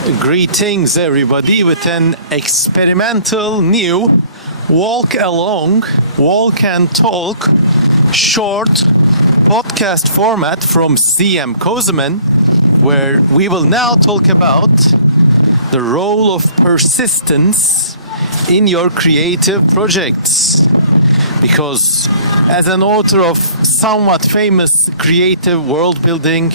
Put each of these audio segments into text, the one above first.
Greetings everybody with an experimental new walk along, walk and talk short podcast format from CM Kozeman, where we will now talk about the role of persistence in your creative projects. Because as an author of somewhat famous creative world building,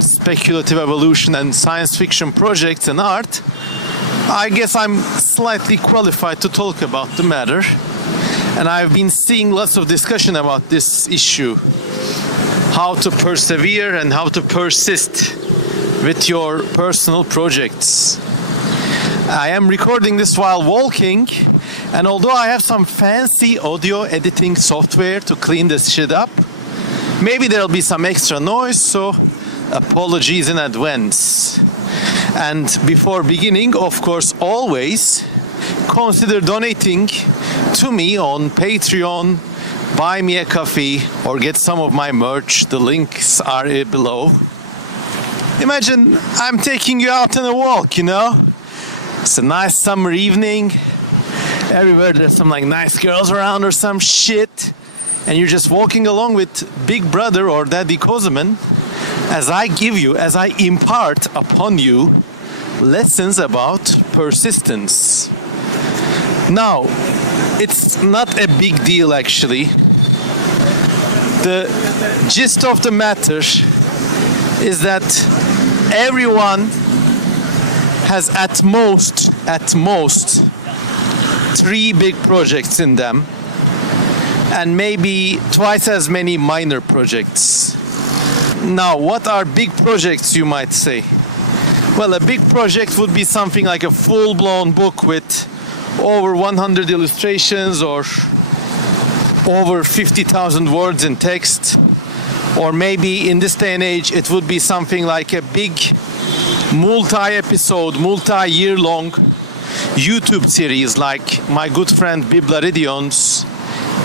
speculative evolution and science fiction projects and art, I guess I'm slightly qualified to talk about the matter. And I've been seeing lots of discussion about this issue, how to persevere and how to persist with your personal projects. I am recording this while walking, and although I have some fancy audio editing software to clean this shit up, maybe there'll be some extra noise, so apologies in advance. And before beginning, of course, always consider donating to me on Patreon, buy me a coffee, or get some of my merch. The links are below. Imagine I'm taking you out on a walk, It's a nice summer evening. Everywhere there's some nice girls around or some shit. And you're just walking along with Big Brother or Daddy Kozeman as I impart upon you lessons about persistence. Now, it's not a big deal actually. The gist of the matter is that everyone has at most 3 big projects in them, and maybe twice as many minor projects. Now, what are big projects, you might say? Well, a big project would be something like a full-blown book with over 100 illustrations or over 50,000 words in text. Or maybe in this day and age, it would be something like a big multi-episode, multi-year-long YouTube series like my good friend Biblaridion's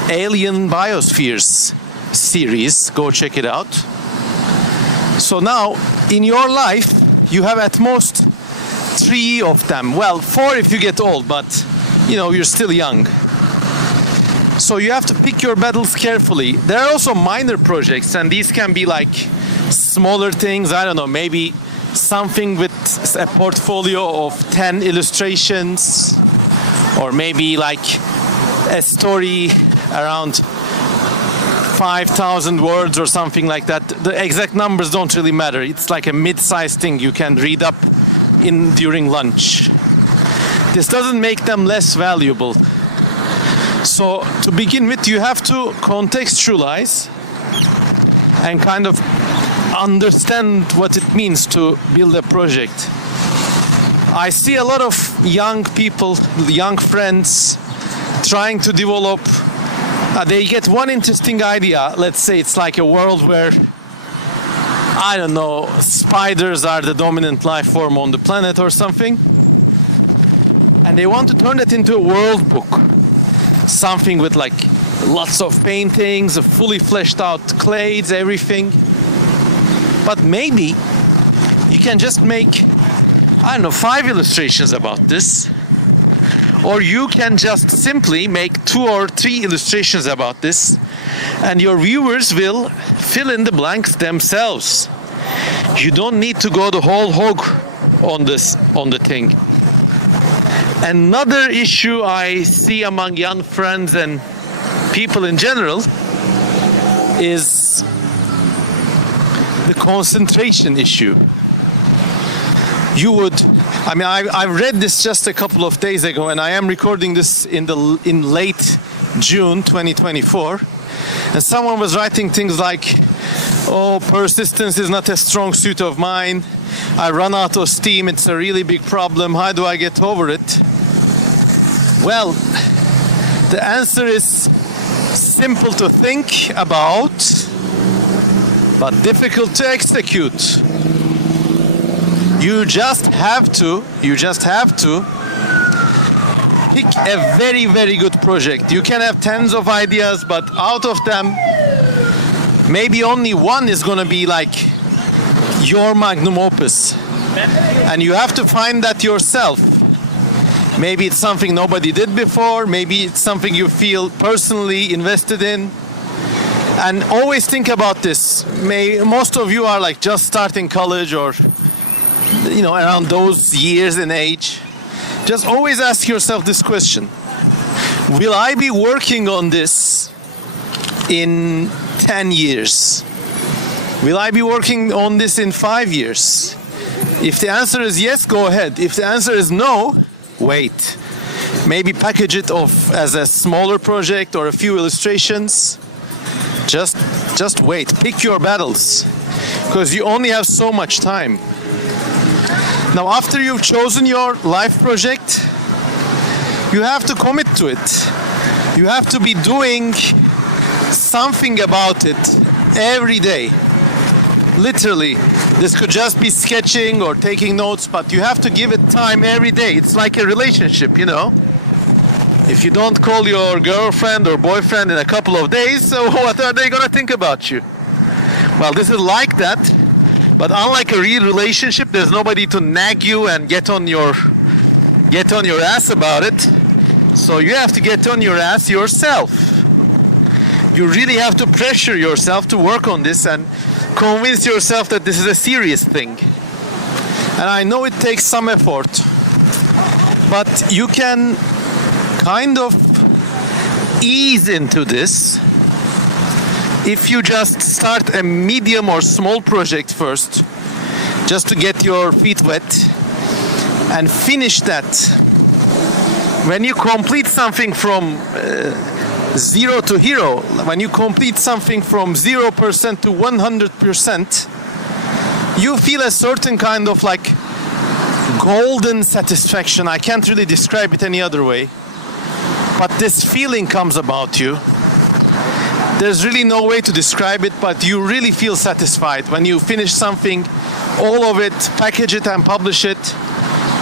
Alien Biospheres series. Go check it out. So now, in your life, you have at most 3 of them. Well, 4 if you get old, but you're still young. So you have to pick your battles carefully. There are also minor projects, and these can be like smaller things. I don't know, maybe something with a portfolio of 10 illustrations, or maybe like a story around 5,000 words or something like that. The exact numbers don't really matter. It's like a mid-sized thing you can read up during lunch. This doesn't make them less valuable. So to begin with, you have to contextualize and kind of understand what it means to build a project. I see a lot of young people, young friends trying to develop. They get one interesting idea. Let's say it's like a world where, I don't know, spiders are the dominant life form on the planet or something. And they want to turn it into a world book. Something with lots of paintings, fully fleshed out clays, everything. But maybe you can just make, 5 illustrations about this. Or you can just simply make 2 or 3 illustrations about this, and your viewers will fill in the blanks themselves. You don't need to go the whole hog on the thing. Another issue I see among young friends and people in general is the concentration issue. I read this just a couple of days ago, and I am recording this in late June 2024. And someone was writing things like, "Oh, persistence is not a strong suit of mine. I run out of steam. It's a really big problem. How do I get over it?" Well, the answer is simple to think about, but difficult to execute. You just have to pick a very, very good project. You can have tens of ideas, but out of them, maybe only one is gonna be like your magnum opus. And you have to find that yourself. Maybe it's something nobody did before, maybe it's something you feel personally invested in. And always think about this. Most of you are like just starting college or around those years in age. Just always ask yourself this question. Will I be working on this in 10 years? Will I be working on this in 5 years? If the answer is yes, go ahead. If the answer is no, wait. Maybe package it off as a smaller project or a few illustrations. Just wait. Pick your battles, because you only have so much time. Now, after you've chosen your life project, you have to commit to it. You have to be doing something about it every day. Literally, this could just be sketching or taking notes, but you have to give it time every day. It's like a relationship, If you don't call your girlfriend or boyfriend in a couple of days, so what are they gonna think about you? Well, this is like that, but unlike a real relationship, there's nobody to nag you and get on your ass about it. So you have to get on your ass yourself. You really have to pressure yourself to work on this and convince yourself that this is a serious thing. And I know it takes some effort, but you can kind of ease into this if you just start a medium or small project first, just to get your feet wet, and finish that. When you complete something from zero to hero, when you complete something from 0% to 100%, you feel a certain kind of like golden satisfaction. I can't really describe it any other way. But this feeling comes about you. There's really no way to describe it, but you really feel satisfied when you finish something, all of it, package it and publish it.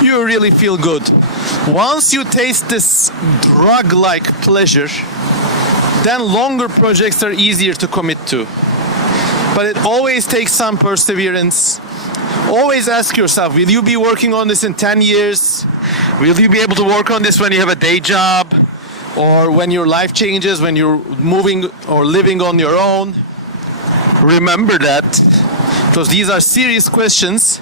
You really feel good. Once you taste this drug-like pleasure, then longer projects are easier to commit to. But it always takes some perseverance. Always ask yourself, will you be working on this in 10 years? Will you be able to work on this when you have a day job? Or when your life changes, when you're moving or living on your own? Remember that, because these are serious questions.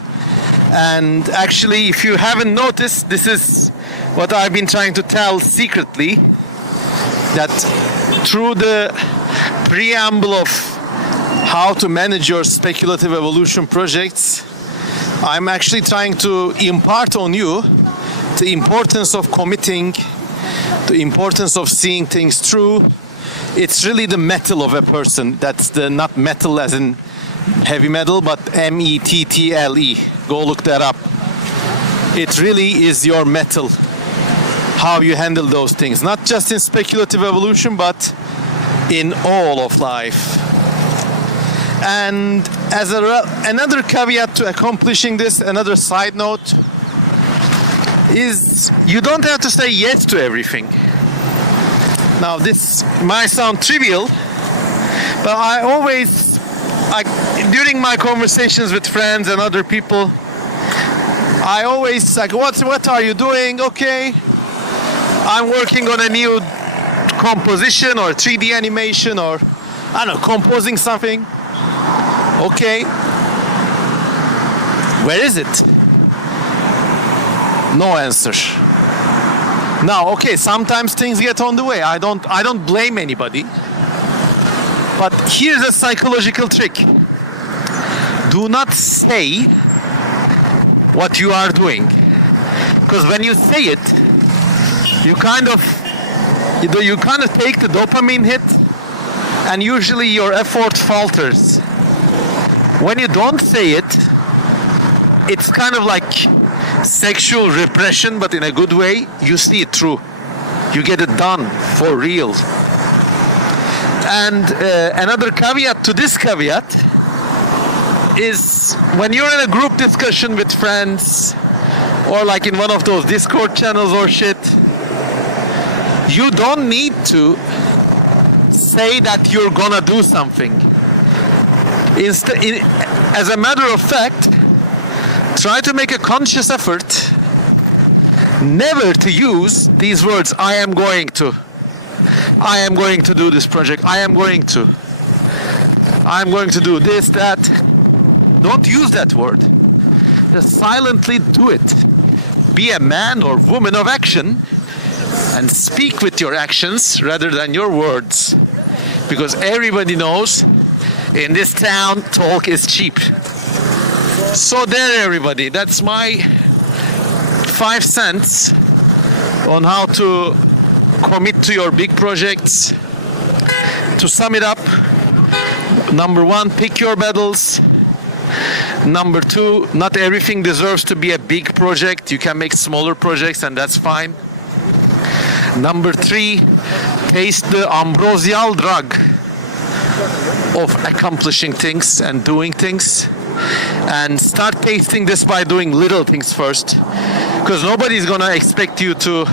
And actually, if you haven't noticed, this is what I've been trying to tell secretly, that through the preamble of how to manage your speculative evolution projects, I'm actually trying to impart on you the importance of committing, the importance of seeing things through. It's really the metal of a person. That's not metal as in heavy metal, but METTLE. Go look that up. It really is your metal, how you handle those things. Not just in speculative evolution, but in all of life. And as another caveat to accomplishing this, another side note, is you don't have to say yes to everything. Now, this might sound trivial, but during my conversations with friends and other people, I always like, what are you doing? Okay, I'm working on a new composition or 3D animation, or I don't know, composing something. Okay, where is it? No answer. Now, okay, sometimes things get on the way. I don't blame anybody. But here's a psychological trick. Do not say what you are doing. Because when you say it, you kind of take the dopamine hit, and usually your effort falters. When you don't say it, it's kind of like sexual repression, but in a good way. You see it through. You get it done for real. And another caveat to this caveat is when you're in a group discussion with friends, or like in one of those Discord channels or shit, you don't need to say that you're gonna do something. As a matter of fact, Try to make a conscious effort never to use these words, I am going to do this project, I'm going to do this, that. Don't use that word. Just silently do it. Be a man or woman of action and speak with your actions rather than your words. Because everybody knows in this town talk is cheap. So there, everybody, that's my 5 cents on how to commit to your big projects. To sum it up, number 1, pick your battles. Number 2, not everything deserves to be a big project. You can make smaller projects and that's fine. Number 3, taste the ambrosial drug of accomplishing things and doing things. And start tasting this by doing little things first. Because nobody's gonna expect you to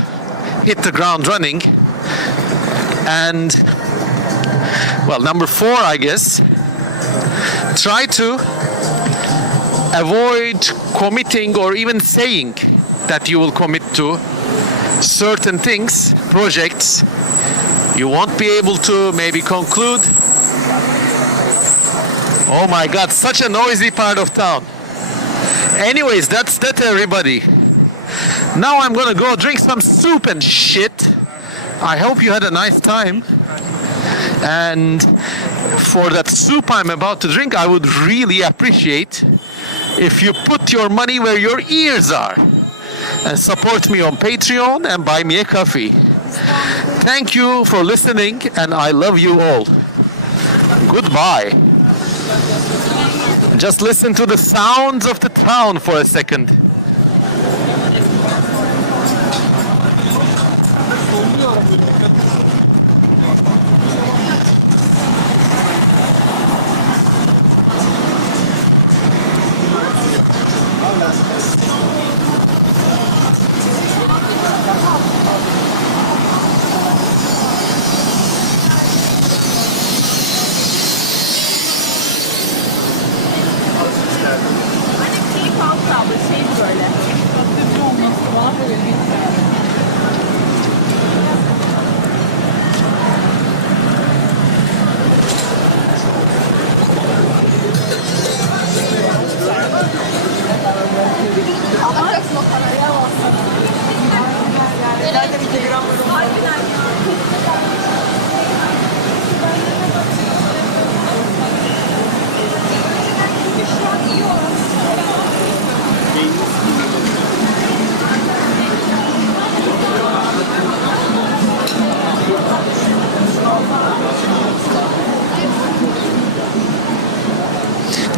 hit the ground running. And, well, number 4, I guess, try to avoid committing or even saying that you will commit to certain things, projects you won't be able to maybe conclude. Oh my God, such a noisy part of town. Anyways, that's that, everybody. Now I'm gonna go drink some soup and shit. I hope you had a nice time. And for that soup I'm about to drink, I would really appreciate if you put your money where your ears are and support me on Patreon and buy me a coffee. Thank you for listening and I love you all. Goodbye. Just listen to the sounds of the town for a second.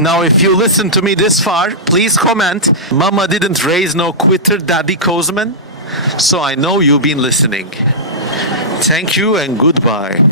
Now, if you listen to me this far, please comment. Mama didn't raise no quitter, Daddy Kozman. So I know you've been listening. Thank you and goodbye.